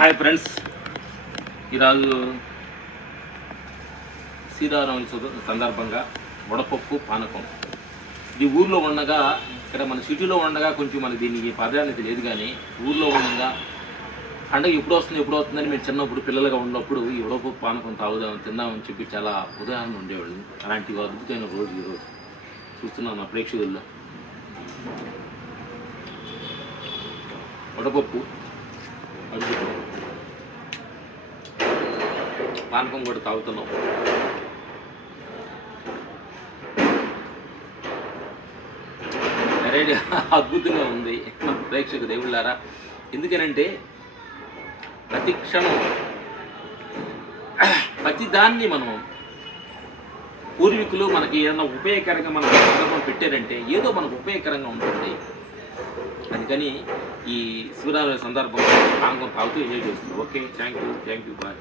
Hi friends. ఈరోజు శ్రీరామనవమి సుద- సందర్భంగా వడపప్పు పానకం. ఇది ఊర్లో ఉండగా ఇక్కడ మన సిటీలో ఉండగా కొంచెం మనకి దీనికి ప్రాధాన్యత లేదు కానీ ఊర్లో ఉండగా పండగ ఎప్పుడు వస్తుంది ఎప్పుడు వస్తుందని మేము చిన్నప్పుడు పిల్లలుగా ఉన్నప్పుడు ఈ వడపప్పు పానకం తాగుదాం తిందామని చెప్పి చాలా ఉదాహరణ ఉండేవాళ్ళు. అలాంటి అద్భుతమైన రోజు ఈరోజు చూస్తున్నాం నా ప్రేక్షకుల్లో. వడపప్పు పానకం కూడా తాగుతున్నాం. అద్భుతంగా ఉంది. ప్రేక్షకు దేవుళ్ళారా ఎందుకనంటే ప్రతి క్షణం ప్రతి దాన్ని మనం పూర్వీకులు మనకి ఏదైనా ఉపయోగకరంగా మనం సందర్భం పెట్టారంటే ఏదో మనకు ఉపయోగకరంగా ఉంటుంది. అందుకని ఈ శివరాత్రి సందర్భంలో పానకం తాగుతూ ఎంజాయ్ చేస్తుంది. Okay thank you thank you bye